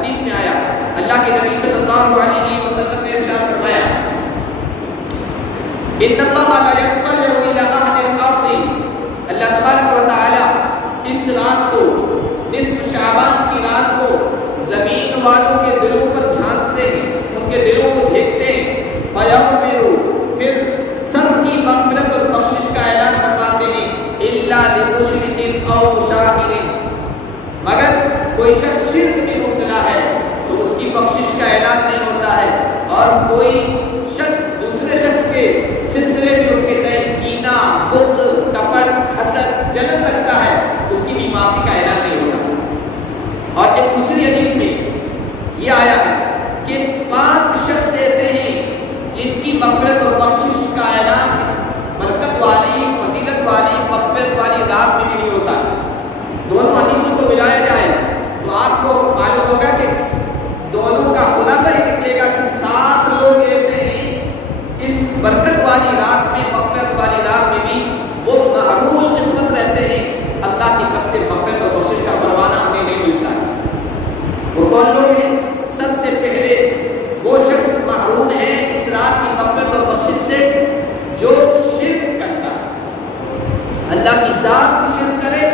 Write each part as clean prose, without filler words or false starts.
حدیث میں آیا، اللہ کے نبی صلی اللہ علیہ وسلم نے ارشاد فرمایا ان اللہ لا یطلع الی اہل الارض، اللہ تبارک و تعالی اس رات کو، نصف شعبان کی رات کو زمین والوں کے دلوں پر جھانکتے ہیں، ان کے دلوں کو دیکھتے ہیں، فیغفر، پھر سب کی مغفرت اور بخشش کا اعلان فرماتے ہیں، الا لمشرک او مشاہد، مگر کوئی شخص شرک میں مبتلا ہے تو اس کی بخشش کا اعلان نہیں ہوتا ہے، اور کوئی شخص دوسرے شخص کے سلسلے میں اس کے تئیں کینہ، بغض، کپٹ، حسد، جلن رکھتا ہے، اس کی بھی معافی کا اعلان نہیں ہوتا۔ اور ایک دوسری حدیث میں یہ آیا ہے کہ 5 شخص ایسے ہیں جن کی مغفرت اور بخشش کا اعلان اس برکت والی، فضیلت والی، مغفرت والی رات میں بھی نہیں ہوتا۔ دونوں حدیثوں کو ملایا جائے تو آپ کو معلوم ہوگا کہ دونوں کا خلاصہ یہ نکلے گا کہ 7 لوگ ایسے ہیں اس برکت والی رات میں، مغفرت والی رات میں بھی وہ محروم قسمت رہتے ہیں، اللہ کی طرف سے مغفرت اور بخشش کا پروانہ انہیں نہیں ملتا ہے۔ وہ کون لوگ ہیں؟ سب سے پہلے وہ شخص محروم ہے اس رات کی مغفرت اور بخشش سے جو شرک کرتا ہے، اللہ کی ذات میں شرک کرے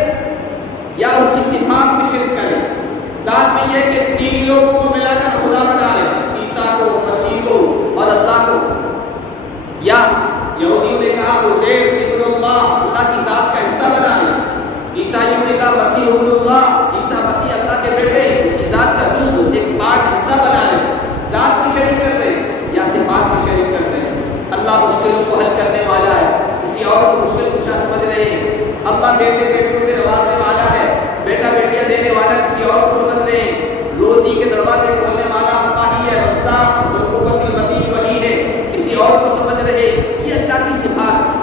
یا اس کی صفات میں شرک کرے، ساتھ میں یہ کہ 3 لوگوں کو ملا کر خدا بنا لے، عیسیٰ کو، مسیح کو اور اللہ کو، یا یہودیوں نے کہا عزیر ابن اللہ، اللہ کی ذات کا حصہ بنا لے، عیسائیوں نے کہا مسیح ابن اللہ، عیسیٰ مسیح اللہ کے بیٹے، اس کی ذات کا جزء، ایک پارٹ، حصہ بنا لے، ذات میں شریک کر دے یا صفات میں شریک کر دے۔ اللہ مشکلوں کو حل کرنے والا ہے، کسی اور کو مشکل کشا سمجھ رہے ہیں۔ اللہ بیٹے بیٹیوں سے نوازنے والا ہے، بیٹا بیٹیاں دینے والا کسی اور کو سمجھ رہے ہیں۔ روزی کے دروازے کھولنے والا اللہ ہی ہے، رزاق ذو القوت المتین وہی ہے، کسی اور کو سمجھ رہے، یہ اللہ کی صفات ہے۔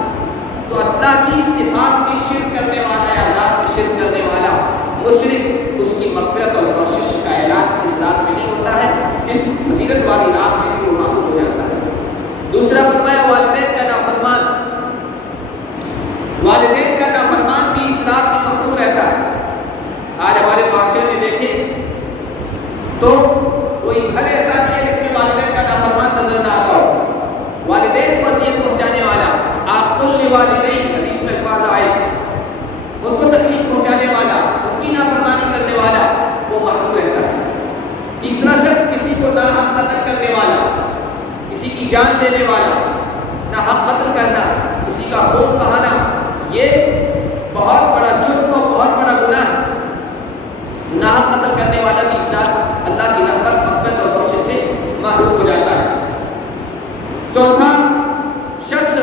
تو اللہ کی صفات میں شرک کرنے والا یا ذات میں شرک کرنے والا مشرک، اس کی مغفرت اور بخشش کا اعلان اس رات میں نہیں ہوتا ہے، اس فضیلت والی رات میں بھی وہ معلوم ہو جاتا ہے۔ دوسرا فرمایا والدین کا نافرمان، والدین کا نافرمان بھی اس رات میں محروم رہتا ہے۔ آج ہمارے معاشرے میں دیکھیں تو کوئی گھر ایسا نہیں ہے جس میں والدین کا نافرمان نظر نہ آتا ہو، والدین کو اذیت پہنچانے والا، عاق لوالدین حدیث میں الفاظ آئے، ان کو تکلیف پہنچانے والا، ان کی نافرمانی کرنے والا، وہ محروم رہتا ہے۔ تیسرا شخص کسی کو ناحق قتل کرنے والا، کسی کی جان لینے والا، ناحق قتل کرنا، کسی کا خون بہانا، یہ بہت بڑا جرم اور بہت بڑا گناہ ہے۔ ناحق قتل کرنے والا بھی اس رات اللہ کی رحمت، مغفرت اور بخشش سے محروم ہو جاتا ہے۔ چوتھا شخص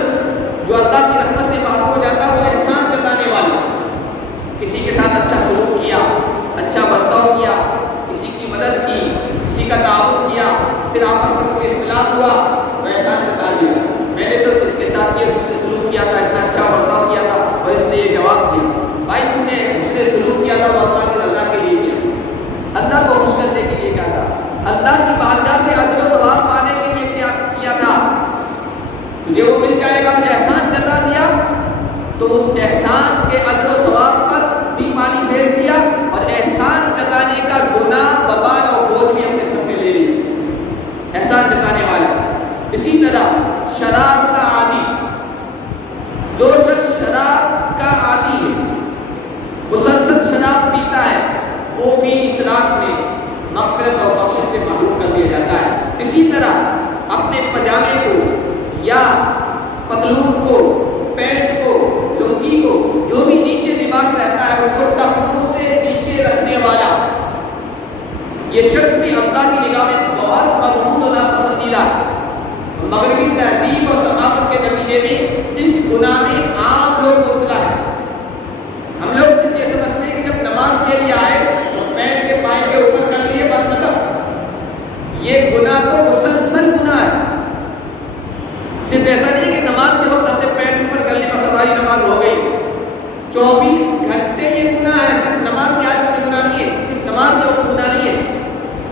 جو اللہ کی رحمت سے محروم ہو جاتا ہے وہ احسان جتانے والا، کسی کے ساتھ اچھا سلوک کیا، اچھا برتاؤ کیا، کسی کی مدد کی، کسی کا تعاون کیا، پھر آپس میں کچھ اختلاف ہوا تو احسان جتا دیا، میں نے صرف اس کے ساتھ یہ سلوک کیا تھا، اتنا اچھا برتاؤ کیا تھا اور اس نے یہ جواب دیا، بھائی تو نے اس نے سلوک کیا تھا وہ اللہ کی رضا کے لیے کیا، اللہ کو خوش کرنے کے لیے کیا تھا، اللہ کی بارگاہ سے اجر و ثواب پانے کے لیے کیا کیا تھا، تجھے وہ مل جائے گا، مجھے احسان جتا دیا تو اس احسان کے اجر و ثواب پر بھی پانی پھیر دیا اور احسان جتانے کا گناہ، وبال اور بوجھ بھی اپنے سر پہ لے لیا، احسان جتانے والا۔ اسی طرح شراب کا عادی، جو شخص شراب کا عادی ہے، مسلسل شراب پیتا ہے، وہ بھی اس رات میں مغفرت اور بخشش سے محروم کر دیا جاتا ہے۔ اسی طرح اپنے پجامے کو یا پتلون کو، پینٹ کو، لنگی کو، جو بھی نیچے لباس رہتا ہے اس کو ٹخنوں سے نیچے رکھنے والا، یہ شخص بھی اللہ کی نگاہ میں بہت مقبول اور ناپسندیدہ، مغربی تہذیب اور ثقافت کے نتیجے میں اس گناہ میں عام لوگ مبتلا ہیں۔ ہم لوگ صرف یہ سمجھتے ہیں کہ جب نماز کے لیے آئے تو پینٹ کے پائچے اوپر کر لیے بس ختم، یہ گناہ تو مسلسل گناہ ہے۔ صرف ایسا نہیں کہ نماز کے وقت ہم نے پینٹ اوپر کر لی بس ہماری نماز ہو گئی، 24 گھنٹے یہ گناہ ہے، صرف نماز کی حالت میں گناہ نہیں ہے، صرف نماز کے وقت گناہ نہیں ہے،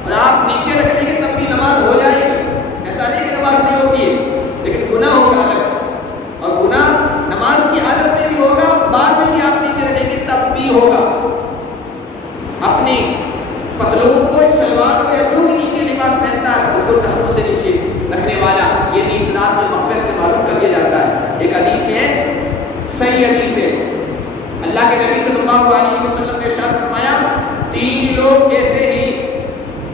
اور آپ نیچے رکھ لیں گے تب بھی نماز ہو جائے گی، ایسا نہیں کہ نماز نہیں ہوتی ہے، لیکن گناہ ہوگا الگ سے، اور گناہ نماز کی حالت میں بھی ہوگا، بعد میں بھی آپ نیچے رکھیں گے تب بھی ہوگا۔ اپنی پتلون کو، شلوار کو یا جو بھی نیچے لباس پہنتا ہے اس کو ٹخنوں سے نیچے رکھنے والا، یہ بھی اسناد میں مغفرت سے معلوم کر دیا جاتا ہے۔ ایک حدیث میں ہے، صحیح حدیث ہے، اللہ کے نبی صلی اللہ علیہ وسلم نے ارشاد فرمایا، 3 لوگ ایسے ہی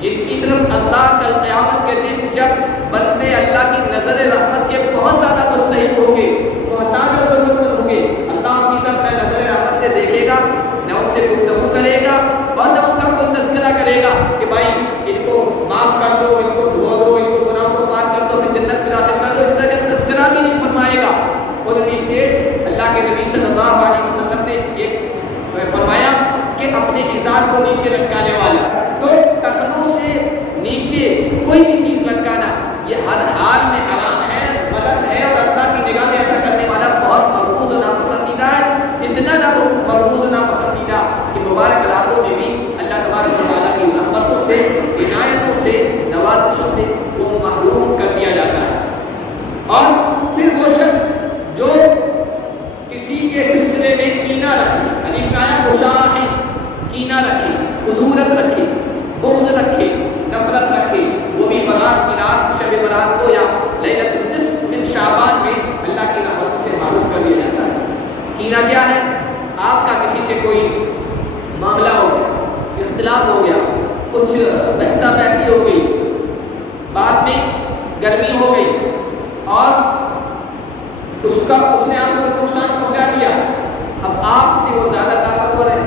جن کی طرف اللہ کل قیامت کے دن جب بندے اللہ کی نظر رحمت کے بہت زیادہ مستحق ہوں گے، محتاج اور ضرورت مند ہوں گے، اللہ ان کی طرف نظر رحمت سے دیکھے گا، نہ ان سے گفتگو کرے گا اور نہ ان کا کوئی تذکرہ کرے گا کہ بھائی ان کو معاف کر دو، ان کو دھو دو، ان کو گناہوں کو پاک کر دو، پھر جنت میں داخل کر دو، اس طرح کا تذکرہ بھی نہیں فرمائے گا۔ اور ان سے اللہ کے نبی صلی اللہ علیہ وسلم نے ایک فرمایا کہ اپنے ازار کو نیچے لٹکانے والا، تو ٹخنوں سے نیچے کوئی بھی چیز لٹکانا یہ ہر حال میں حرام ہے، غلط ہے، اور اللہ کی نگاہ میں ایسا کرنے والا بہت مرغوب و ناپسندیدہ ہے، اتنا مرغوب و ناپسندیدہ کہ مبارک راتوں میں بھی اللہ تبارک و تعالیٰ کی رحمتوں سے، عنایتوں سے، نوازشوں سے وہ محروم کر دیا جاتا ہے۔ اور پھر وہ شخص جو کسی کے سلسلے میں کینہ رکھے، حدیث میں آیا مشاہد، کینہ رکھے، قدورت رکھے، بغض رکھے، نفرت رکھے، وہ بھی برات کی رات، شب برات کو یا لیلۃ النصف من شعبان میں اللہ کی رحمتوں سے محروم کر دیا جاتا ہے۔ کینہ کیا ہے؟ آپ کا کسی سے کوئی معاملہ ہو گیا، اختلاف ہو گیا، کچھ بحثا بحثی ہو گئی، بعد میں گرمی ہو گئی اور اس نے آپ کو نقصان پہنچا دیا، اب آپ سے وہ زیادہ طاقتور ہے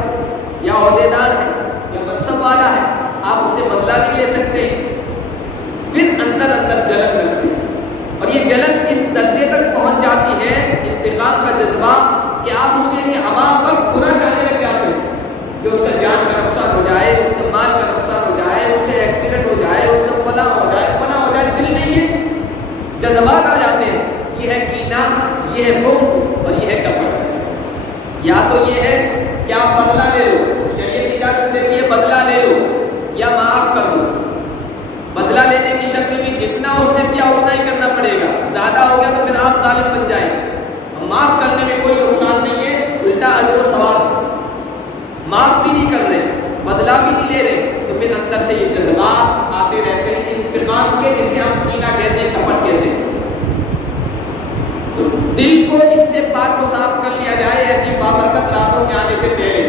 یا عہدے دار ہے یا منصب والا ہے، آپ اس سے بدلہ نہیں لے سکتے، پھر اندر جلن لگتی ہے، اور یہ جلن اس درجے تک پہنچ جاتی ہے انتقام کا جذبہ کہ آپ اس کے لیے ہوا وقت برا چاہنے لگ جاتے ہیں کہ اس کا جان کا نقصان ہو جائے، اس کا مال کا نقصان ہو جائے، اس کا ایکسیڈنٹ ہو جائے، اس کا فلاں ہو جائے، دل میں یہ جذبات آ جاتے ہیں۔ یہ ہے کینہ، یہ ہے بغض اور یہ ہے کفر۔ یا تو یہ ہے کہ آپ بدلہ لے لو، شریعت اجازت دیتی ہے بدلہ لے لو یا معاف کر دو۔ بدلہ لینے کی شکل میں جتنا اس نے کیا اتنا ہی کرنا پڑے گا، زیادہ ہو گیا تو پھر آپ ظالم بن جائیں گے۔ معاف کرنے میں کوئی نقصان نہیں ہے، الٹا اجر و ثواب، معاف بھی نہیں کر رہے، بدلہ بھی نہیں لے رہے، تو پھر اندر سے یہ جذبات آتے رہتے ہیں انتقام کے، جسے ہم کینہ کہتے ہیں، کپٹ کہتے ہیں۔ تو دل کو اس سے پاک و صاف کر لیا جائے ایسی بابرکت راتوں کے آنے سے پہلے،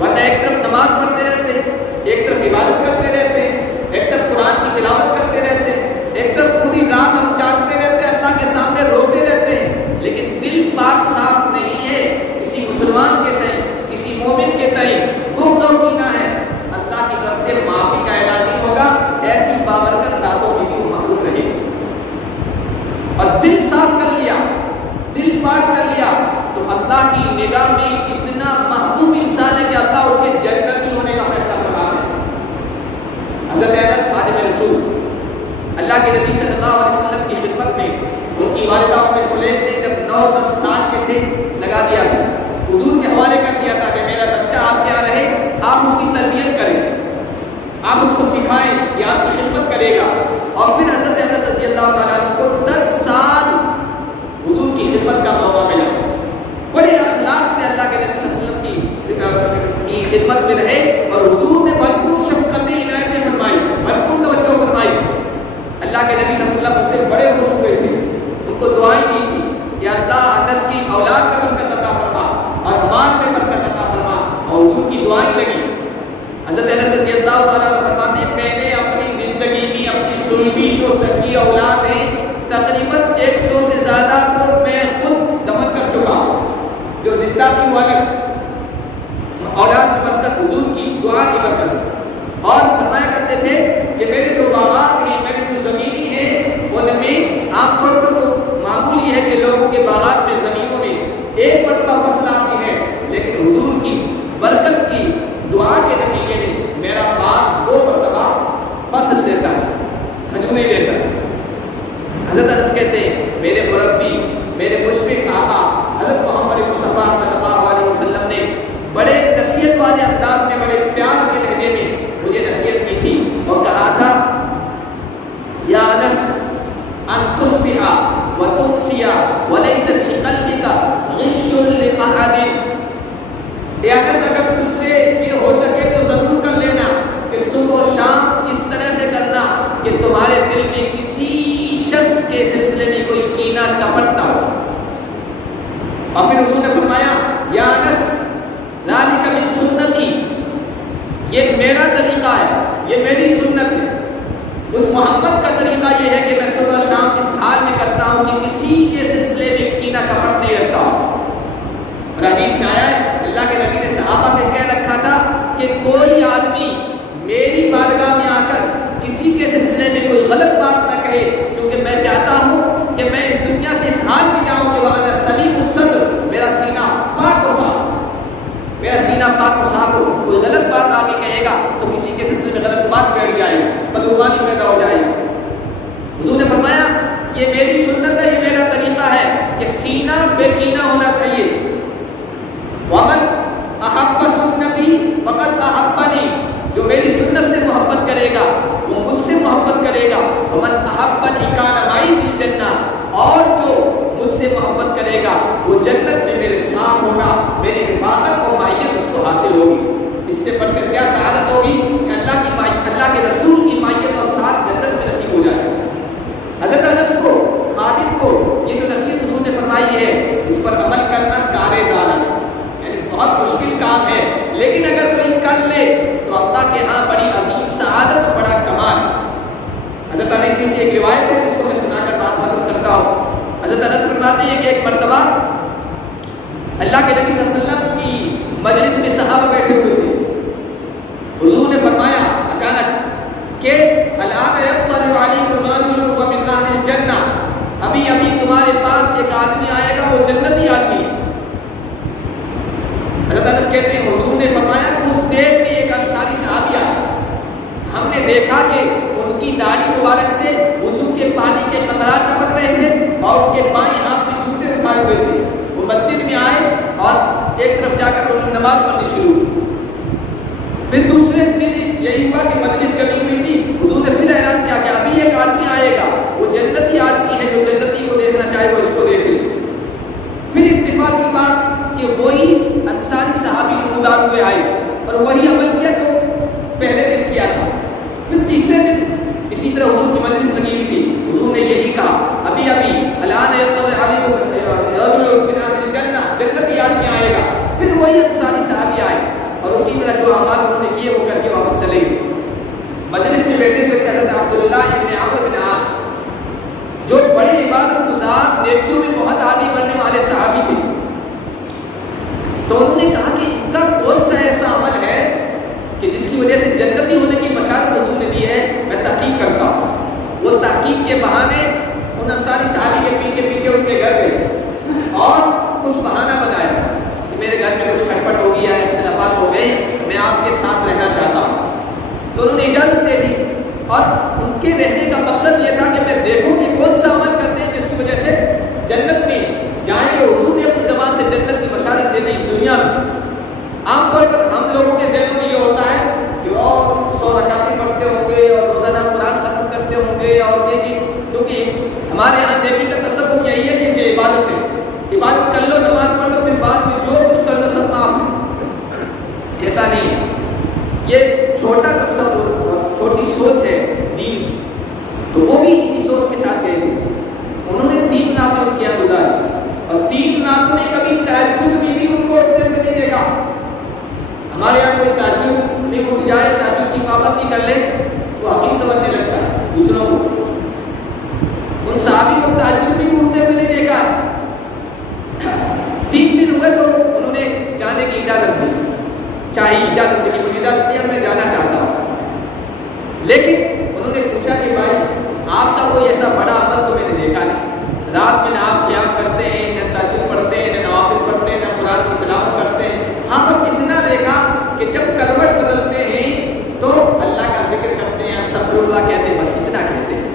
ورنہ ایک طرف نماز پڑھتے رہتے ہیں، ایک طرف عبادت کرتے رہتے ہیں، ایک طرف قرآن کی تلاوت کرتے رہتے ہیں، ایک طرف پوری رات ہم جاگتے رہتے ہیں، اللہ کے سامنے روتے رہتے ہیں، لیکن دل پاک صاف نہیں ہے، کسی مسلمان کے صحیح، کسی مومن کے تئیں بغض اور کینہ ہے، اللہ کی طرف سے معافی کا اعلان نہیں ہوگا، ایسی بابرکت راتوں میں بھی وہ محروم رہے گی۔ اور دل صاف کر لیا، دل پاک کر لیا تو اللہ کی نگاہ میں اتنا محبوب انسان ہے کہ اللہ اس کے جنتی ہونے کا فیصلہ فرما دے۔ حضرت انس خادم رسول اللہ کے نبی صلی اللہ علیہ وسلم کی خدمت میں ان کی والدہ ام سلیم نے جب 9-10 سال کے تھے لگا دیا تھا، حضور کے حوالے کر دیا تھا کہ میرا بچہ آپ کے یہاں رہے، آپ اس کی تربیت کریں، آپ اس کو سکھائیں، یہ آپ کی خدمت کرے گا۔ اور پھر حضرت انس رضی اللہ تعالیٰ عنہ کو 10 سال حضور کی خدمت کا موقع ملا، بڑے اخلاق سے اللہ کے نبی صلی اللہ علیہ وسلم کی خدمت میں رہے، اور حضور نے بھرپور شفقتیں عنایتیں فرمائی، بھرپور توجہ فرمائی۔ اللہ کے نبی صلی اللہ علیہ وسلم ان سے بڑے خوش ہوئے تھے، ان کو دعائیں دی تھی کہ اللہ انس کی اولاد میں برکت عطا فرما اور مال میں برکت عطا فرما، اور حضور کی دعائیں لگی۔ حضرت انس رضی اللہ تعالیٰ عنہ فرماتے ہیں میں نے اپنی زندگی کی اپنی سلبی شو سکی اولادیں تقریباً 100 سے زیادہ کو میں خود دفن کر چکا ہوں، جو زندہ تھی وہ الگ، اولاد کی برکت حضور کی دعا کی برکت سے۔ اور فرمایا کرتے تھے کہ میرے جو باغات ہیں، میری جو زمینیں ہیں، ان میں عام طور پر تو معمول یہ ہے کہ لوگوں کے باغات میں زمینوں میں ایک مرتبہ فصل آتی ہے، لیکن حضور کی برکت کی دعا کے نتیجے میں میرا باغ 2 مرتبہ فصل دیتا ہے، کھجوریں دیتا ہے۔ حضرت انس کہتے ہیں میرے مربی، میرے مشفق آقا حضرت محمد مصطفیٰ صلی اللہ علیہ وسلم نے بڑے نصیحت والے انداز میں، بڑے پیار کے لہجے میں مجھے نصیحت کی تھی اور کہا تھا یا انس ان تصبح وتمسی وليس في قلبك غش لأحد۔ اے انس اگر تجھ سے یہ ہو سکے تو ضرور کر لینا کہ صبح و شام اس محمد کا طریقہ یہ ہے کہ میں صبح شام اس حال میں کرتا ہوں کہ کسی کے سلسلے میں کینہ کپٹ نہیں رکھتا ہوں۔ اور حدیث میں آیا ہے اللہ کے نبی نے صحابہ سے کہہ رکھا تھا کہ کوئی آدمی میری بارگاہ میں آ کر کسی کے سلسلے میں کوئی غلط بات نہ کہے، کیونکہ میں چاہتا ہوں کہ میں اس دنیا سے اس حال میں جاؤں کہ وہاں سلیم الصدر، میرا سینہ پاک و صاف، میرا سینہ پاک و صاف ہو۔ کوئی غلط بات آگے کہے گا تو کسی کے سلسلے میں غلط بات بیٹھ جائے گی، بدگمانی پیدا ہو جائے گی۔ حضور نے فرمایا یہ میری سنت ہے، یہ میرا طریقہ ہے کہ سینہ بے کینہ ہونا چاہیے۔ ومن احب سنتی فقد احبنی، جو میری سنت سے محبت کرے گا وہ مجھ سے محبت کرے گا۔ ومن احبنی کان معی فی الجنہ، اور جو مجھ سے محبت کرے گا وہ جنت میں میرے ساتھ ہوگا، میری رفاقت اور معیت اس کو حاصل ہوگی۔ اس سے بڑھ کر کیا سعادت ہوگی کہ اللہ کے رسول کی معیت اور ساتھ جنت میں نصیب ہو جائے۔ حضرت انس کو، خادم کو یہ جو نصیب حضور نے فرمائی ہے اس پر عمل کرنا کارے دار ہے، یعنی بہت مشکل کام ہے، لیکن اگر کوئی کر لے تو اللہ کے ہاں بڑی عظیم سعادت اور بڑا کمال۔ حضرت انس سے ایک روایت ہے جس کو میں سنا کر بات ختم کرتا ہوں۔ حضرت انس فرماتے ہیں کہ ایک مرتبہ اللہ کے نبی صلی اللہ علیہ وسلم کی مجلس میں صحابہ بیٹھے ہوئے تھے۔ حضور نے فرمایا اچانک کہ الآن یطلع علیکم رجل وهو من اہل الجنہ، ابھی تمہارے پاس ایک آدمی آئے گا وہ جنتی آدمی ہے۔ حضرت انس کہتے ہیں حضور نے فرمایا اس دیش میں ایک انصاری صحابی آیا، ہم نے دیکھا کہ ان کی داڑھی مبارک سے وضو کے پانی کے قطرات ٹپک رہے تھے اور ان کے بائیں ہاتھ میں جوتے اٹھائے ہوئے تھے۔ وہ مسجد میں آئے اور ایک طرف جا کر انہوں نے نماز پڑھنی شروع کی۔ پھر دوسرے دن یہی ہوا کہ مجلس جمی ہوئی تھی، حضور نے پھر اعلان کیا کہ ابھی ایک آدمی آئے گا وہ جنتی آدمی ہے، جو جنتی کو دیکھنا چاہے وہ اس کو دیکھ لے۔ پھر اتفاق کی بات کہ وہی انصاری صحابی نمودار ہوئے آئے اور وہی عمل کیا جو پہلے دن کیا تھا۔ پھر تیسرے دن اسی طرح حضور کی مجلس لگی ہوئی تھی، حضور نے یہی کہا ابھی الآن یطلع علیکم رجل من اہل الجنہ، جنتی آدمی آئے گا۔ پھر وہی انصاری صحابی آئے اور اسی طرح جو اعمال انہوں نے کیے وہ کر کے واپس چلے گئے۔ مجلس میں بیٹھے ہوئے حضرت عبداللہ ابن عمرو بن عاص جو بڑے عبادت گزار، نیکیوں میں بہت آگے بڑھنے والے صحابی تھے، تو انہوں نے کہا کہ ان کا کون سا ایسا عمل ہے کہ جس کی وجہ سے جنتی ہونے کی بشارت حضور نے دی ہے، میں تحقیق کرتا ہوں۔ وہ تحقیق کے بہانے ان انصاری صحابی کے پیچھے پیچھے ان کے گھر گئے اور کچھ بہانہ بنایا کہ میرے گھر میں کچھ کھٹپٹ ہو گیا ہے، اختلافات ہو گئے، میں آپ کے ساتھ رہنا چاہتا ہوں۔ تو انہوں نے اجازت دے دی اور ان کے رہنے کا مقصد یہ تھا کہ میں دیکھوں کہ کون سا عمل کرتے ہیں جس کی وجہ سے جنت میں جائیں گے۔ حضور نے اپنی زبان سے جنت کی بشارت دے دی اس دنیا میں۔ عام طور پر ہم لوگوں کے ذہنوں میں یہ ہوتا ہے کہ وہ 100 رکعتیں پڑھتے ہوں گے اور روزانہ قرآن ختم کرتے ہوں گے، اور یہ کیونکہ ہمارے یہاں نیکی کا تصور یہی ہے کہ یہ عبادت ہے، عبادت کر لو، نماز پڑھ لو، پھر بعد میں جو کچھ کر لو سب معاف ہے۔ ایسا نہیں ہے، یہ چھوٹا تصور اور چھوٹی سوچ ہے دین کی۔ تو وہ بھی اسی سوچ کے ساتھ گئے تھے۔ انہوں نے 3 راتیں ان کے یہاں گزاری اور 3 راتوں میں کبھی تہجد میں بھی ان کو اٹھتے ہوئے نہیں دیکھا۔ ہمارے یہاں کوئی تہجد میں اٹھ جائے، تہجد کی پابندی کر لے تو حقیق سمجھنے لگتا ہے دوسروں کو۔ ان صحابی کو تہجد میں بھی اٹھتے ہوئے نہیں دیکھا ہے۔ 3 دن ہوئے تو انہوں نے جانے کی اجازت دی، اجازت دی کہ مجھے اجازت دیا، میں جانا چاہتا ہوں۔ لیکن انہوں نے پوچھا کہ بھائی آپ کا کوئی ایسا بڑا عمل تو میں نے دیکھا نہیں، رات میں نہ آپ قیام کرتے ہیں، نہ تہجد پڑھتے ہیں، نہ نوافل پڑھتے ہیں، نہ قرآن کی تلاوت کرتے ہیں، ہاں بس اتنا دیکھا کہ جب کروٹ بدلتے ہیں تو اللہ کا ذکر کرتے ہیں، استغفر اللہ کہتے ہیں، بس اتنا کہتے ہیں۔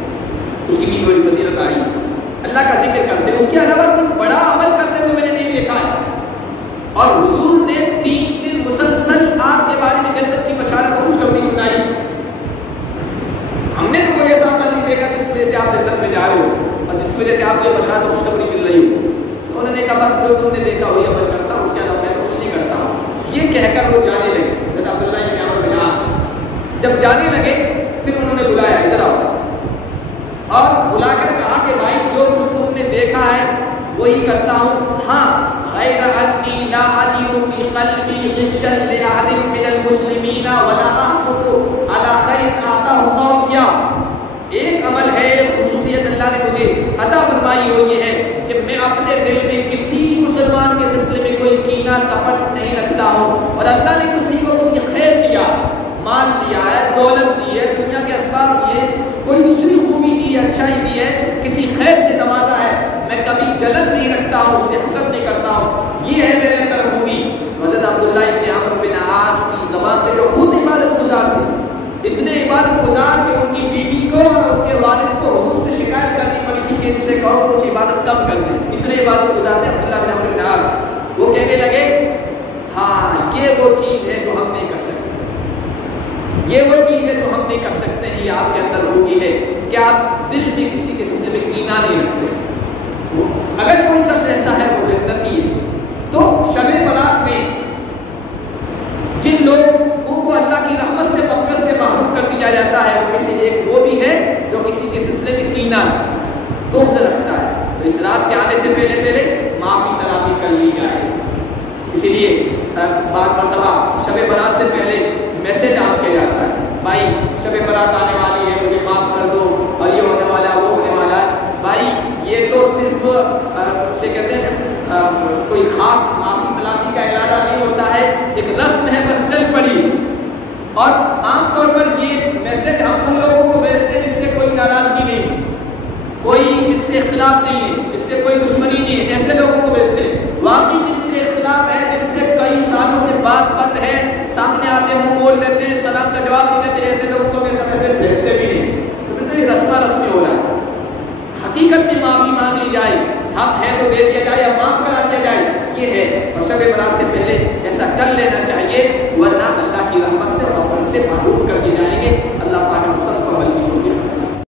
اس کی بھی بڑی فضیلت آئی، اللہ کا ذکر کرتے ہیں، اس کے علاوہ کوئی بڑا عمل کرتے ہوئے میں نے نہیں دیکھا ہے۔ اور حضور نے 3 دن مسلسل آپ کے بارے میں جنت کی بشارت اور خوشخبری سنائی۔ ہم نے تو کوئی ایسا عمل نہیں دیکھا جس کی وجہ سے آپ جنت میں جا رہے ہو اور جس کی وجہ سے آپ کو یہ بشارت اور خوشخبری مل رہی ہو۔ تو انہوں نے کہا بس جو تم نے دیکھا وہی عمل کرتا ہوں، اس کے علاوہ میں کچھ نہیں کرتا ہوں۔ یہ کہہ کر وہ جانے لگے۔ حضرت عبداللہ ابن عمرو بن عاص جب جانے لگے پھر انہوں نے بلایا ادھر آؤ، اور بلا کر کہا کہ بھائی جو کچھ تم نے دیکھا ہے وہی کرتا ہوں، ہاں غیر انی لا اجد فی قلبی غشا لاحد من المسلمین ولا احسد علی خیر آتاہ اللہ اياه۔ فرمائی وہ یہ ہے کہ میں اپنے دل میں کسی مسلمان کے سلسلے میں کوئی کینہ کپٹ نہیں رکھتا ہوں، اور اللہ نے کسی کو کسی خیر دیا، مال دیا ہے، دولت دی ہے، دنیا کے اسباب دیے، کوئی دوسری خوبی دی ہے، اچھائی دی ہے، کسی خیر سے نوازا ہے، میں کبھی جلن نہیں رکھتا ہوں، اس سے حسد نہیں کرتا ہوں، یہ ہے میرے اندر خوبی۔ حضرت عبداللہ ابن عمرو بن عاص کی زبان سے، جو خود عبادت گزار تھے، اتنے عبادت گزار کہ ان کی بیوی کو اور ان کے والد کو حضور سے شکایت کرنی پڑی تھی کہ ان سے کہو کچھ عبادت کم کر دیں، اتنے عبادت گزار تھے عبداللہ بن عمرو بن عاص۔ وہ کہنے لگے ہاں یہ وہ چیز ہے جو ہم نہیں کر سکتے، یہ وہ چیز ہے جو ہم نہیں کر سکتے ہیں، یہ آپ کے اندر خوبی ہے کہ آپ دل میں کسی کے سلسلے میں کینہ نہیں رکھتے۔ اگر کوئی شخص ایسا ہے وہ جنتی ہے، تو شب برات میں جن لوگوں کو اللہ کی رحمت سے مغفرت سے محروم کر دیا جاتا ہے، وہ کسی ایک وہ بھی ہے جو کسی کے سلسلے میں کینہ رکھتا ہے، بغض رکھتا ہے، تو اس رات کے آنے سے پہلے معافی تلافی کر لی جائے۔ اسی لیے بعض مرتبہ شب برات سے پہلے میسج آپ کیا جاتا ہے، بھائی شب برات آنے والی ہے، مجھے معاف کر دو، اور یہ ہونے والا ہے، وہ ہونے والا ہے۔ بھائی یہ تو صرف اسے کہتے ہیں کوئی خاص معافی تلافی کا ارادہ نہیں ہوتا ہے، ایک رسم ہے بس چل پڑی، اور عام طور پر یہ میسج ہم ان لوگوں کو بھیجتے ہیں جن سے کوئی ناراضگی نہیں، کوئی جس سے اختلاف نہیں ہے، جس سے کوئی دشمنی نہیں ہے، ایسے لوگوں کو بھیجتے ہیں۔ واقعی جن سے اختلاف ہے، جن سے کئی سالوں سے بات بند ہے، سامنے آتے ہوں بول لیتے ہیں، سلام کا جواب نہیں دیتے، ایسے لوگوں کو ایسے بھیجتے بھی نہیں، تو پھر تو یہ رسمہ رسمی ہو رہا ہے۔ حقیقت میں معافی مانگ لی جائے، حق ہے تو دے دیا جائے یا معاف کرا دیا جائے، یہ ہے، اور شب برات سے پہلے ایسا کر لینا چاہیے، ورنہ اللہ کی رحمت سے اور مغفرت سے محروم کر دیے جائیں گے۔